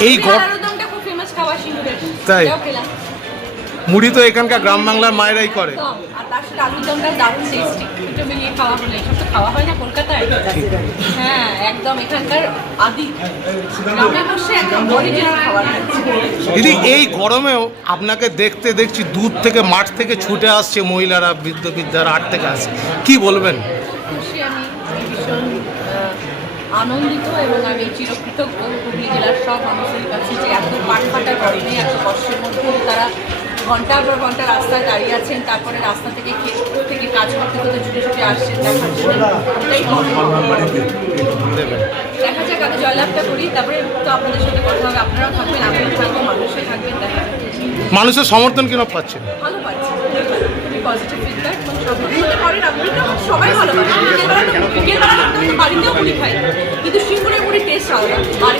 এই তাই? মুড়ি তো এখানকার গ্রাম বাংলার মায়েরাই করে। হয় দিদি এই গরমেও আপনাকে দেখতে দেখছি দূর থেকে মাঠ থেকে ছুটে আসছে মহিলারা বৃদ্ধ বৃদ্ধারা আট থেকে আসছে কি বলবেন? খুশি আমি ভীষণ আনন্দিত এবং আমি চিরকৃতজ্ঞ হুগলি জেলার সব মানুষের কাছে যে এত পাট ফাটা গরমে এত কষ্টের মধ্যেও তারা ঘণ্টার পর ঘণ্টা রাস্তায় দাঁড়িয়ে আছেন তারপরে রাস্তা থেকে খেতে থেকে কাজ করতে করতে ছুটে ছুটে আসছেন দেখার জন্য দেখা যাক আগে জয়লাভটা করি। তারপরে তো আপনাদের সাথে কথা হবে। আপনারাও থাকবেন আমিও থাকব মানুষও থাকবেন দেখা মানুষের সমর্থন কীরকম পাচ্ছেন? ভালো পাচ্ছি। পজিটিভ ফিডব্যাক সবাই ভালো পারেন Vale.